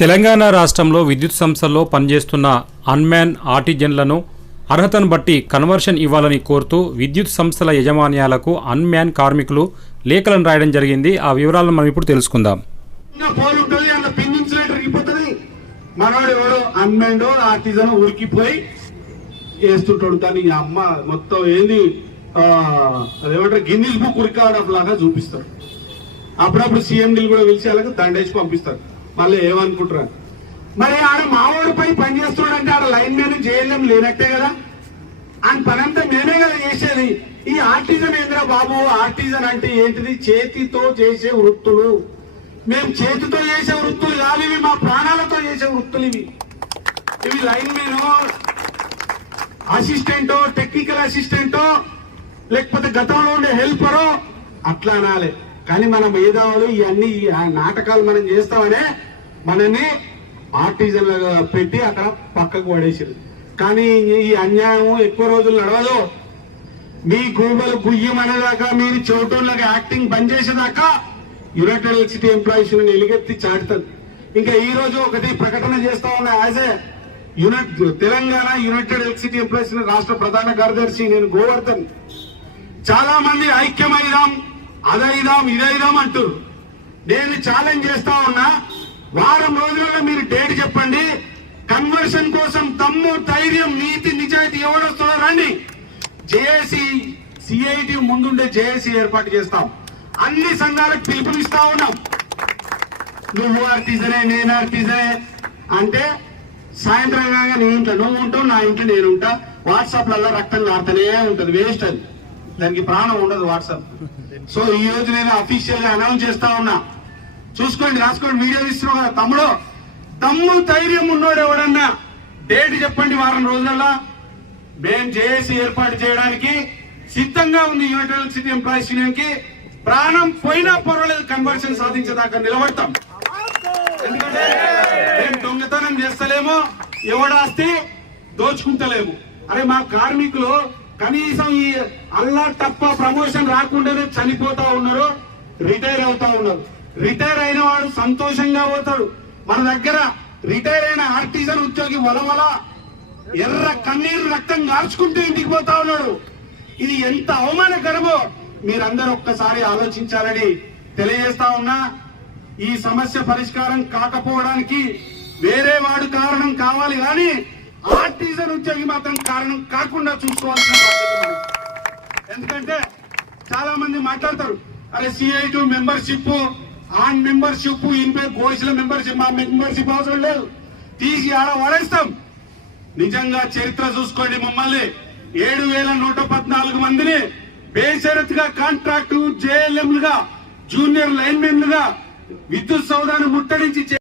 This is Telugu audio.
తెలంగాణ రాష్ట్రంలో విద్యుత్ సంస్థల్లో పనిచేస్తున్న అన్మ్యాన్ ఆర్టిజన్లను అర్హతను బట్టి కన్వర్షన్ ఇవ్వాలని కోరుతూ విద్యుత్ సంస్థల యజమాన్యాలకు అన్మ్యాన్ కార్మికులు లేఖలను రాయడం జరిగింది. ఆ వివరాలను మనం ఇప్పుడు తెలుసుకుందాం. చిన్న ఎవడో అన్మెండో ఆర్టిజన్ ఉరికిపోయి వేస్తుంటాడు. కానీ అమ్మ మొత్తం ఏంది అదేమంటారు గిన్నీస్ బుక్ రికార్డ్ లాగా చూపిస్తారు అప్పుడప్పుడు సీఎండీలు కూడా పిలిచి అలాగే దండేసి పంపిస్తారు మళ్ళీ ఏమనుకుంటారు మరి ఆడ మావాడిపై పని చేస్తున్నాడంటే ఆడ లైన్ మీద జేఎల్ఎం లేనట్టే కదా? అని పనంతా మేమే కదా చేసేది. ఈ ఆర్టిజన్ ఏంద్రా బాబు? ఆర్టిజన్ అంటే ఏంటిది? చేతితో చేసే వృత్తులు. మేము చేతితో చేసే వృత్తులు కాదు ఇవి మా ప్రాణాలతో చేసే వృత్తులు ఇవి. ఇవి లైన్ మ్యాన్ అసిస్టెంటో టెక్నికల్ అసిస్టెంటో లేకపోతే గతంలో ఉండే హెల్పరో అట్లా అనాలి. కానీ మన మేధావులు ఇవన్నీ నాటకాలు మనం చేస్తామనే మనని ఆర్టిజన్ పెట్టి అక్కడ పక్కకు పడేసారు కానీ ఈ అన్యాయం ఎక్కువ రోజులు నడవదు. మీ గూబలు గుయ్యం అనేదాకా మీరు చోటోళ్ళగా యాక్టింగ్ బంద్ చేసేదాకా యునైటెడ్ ఎలక్ట్రిసిటీ ఎంప్లాయీస్ ఎలుగెత్తి చాటుతుంది ఇంకా ఈ రోజు ఒకటి ప్రకటన చేస్తా ఉన్న as a unite Telangana united electricity employees రాష్ట్ర ప్రధాన కార్యదర్శి నేను గోవర్ధన్. చాలా మంది ఐక్యమైదాం అదైదాం ఇదైదాం అంటారు నేను ఛాలెంజ్ చేస్తా ఉన్నా వారం రోజులలో మీరు డేట్ చెప్పండి. కన్వర్షన్ కోసం తమ్ము ధైర్యం నీతి నిజాయితీ ఎవడొస్తాడో రండి. జేఏసీ సిఐటి ముందుండే జేఏసీ ఏర్పాటు చేస్తాం. అన్ని సంఘాలకు పిలుపునిస్తా ఉన్నాం. నువ్వు ఆర్టిజనే నేను ఆర్టిజనే అంటే సాయంత్రం కాగా నీ ఇంట్లో నువ్వు ఉంటావు నా ఇంట్లో నేను ఉంటా. వాట్సాప్లలో రక్తం కారుతూనే ఉంటుంది వేస్ట్ అది. దానికి ప్రాణం ఉండదు వాట్సాప్. సో ఈ రోజు నేను అఫీషియల్గా అనౌన్స్ చేస్తా ఉన్నా. చూసుకోండి రాసుకోండి మీడియా ఇస్తున్నావు కదా తమ్ముడు. తమ్ము ధైర్యం ఉన్నాడు ఎవడన్నా డేట్ చెప్పండి వారం రోజులలో మేము జేఏసీ ఏర్పాటు చేయడానికి సిద్ధంగా ఉంది యూనిటల్ సిటీ ఎంప్లాయీస్ యూనియన్కి ప్రాణం పోయినా పర్వాలేదు కన్వర్షన్ సాధించేదాకా నిలబడతాం. ఎందుకంటే మేము దొంగతనం చేస్తలేము ఎవడాస్తి దోచుకుంటలేము. అరే మా కార్మికులు కనీసం ఈ అల్లా తప్ప ప్రమోషన్ రాకుండానే చనిపోతా ఉన్నారు రిటైర్ అవుతా ఉన్నారు. రిటైర్ అయిన వాడు సంతోషంగా పోతాడు. మన దగ్గర రిటైర్ అయిన ఆర్టిజన్ ఉద్యోగి వలవల ఎర్ర కన్నీరు రక్తం గాల్చుకుంటూ ఇంటికి పోతా ఉన్నాడు. ఇది ఎంత అవమానకరమో మీరందరూ ఒక్కసారి ఆలోచించాలని తెలియజేస్తా ఉన్నా. ఈ సమస్య పరిష్కారం కాకపోవడానికి వేరే వాడు కారణం కావాలి కానీ ఆర్టిజన్ ఉద్యోగి మాత్రం కారణం కాకుండా చూసుకోవాల్సిన ఎందుకంటే చాలా మంది మాట్లాడతారు అరే CI to membership on membership ఇన్పై కోర్సుల మెంబర్షిప్ మా మెంబర్షిప్ అవసరం లేదు. తీసి ఆడ వాడేస్తాం. నిజంగా చరిత్ర చూసుకోండి మమ్మల్ని. ఏడు వేల నూట పద్నాలుగు మందిని బేషరతుగా కాంట్రాక్టు జేఎల్ఎంలుగా జూనియర్ లైన్మెన్లుగా విద్యుత్ సౌదాన్ని ముట్టడించి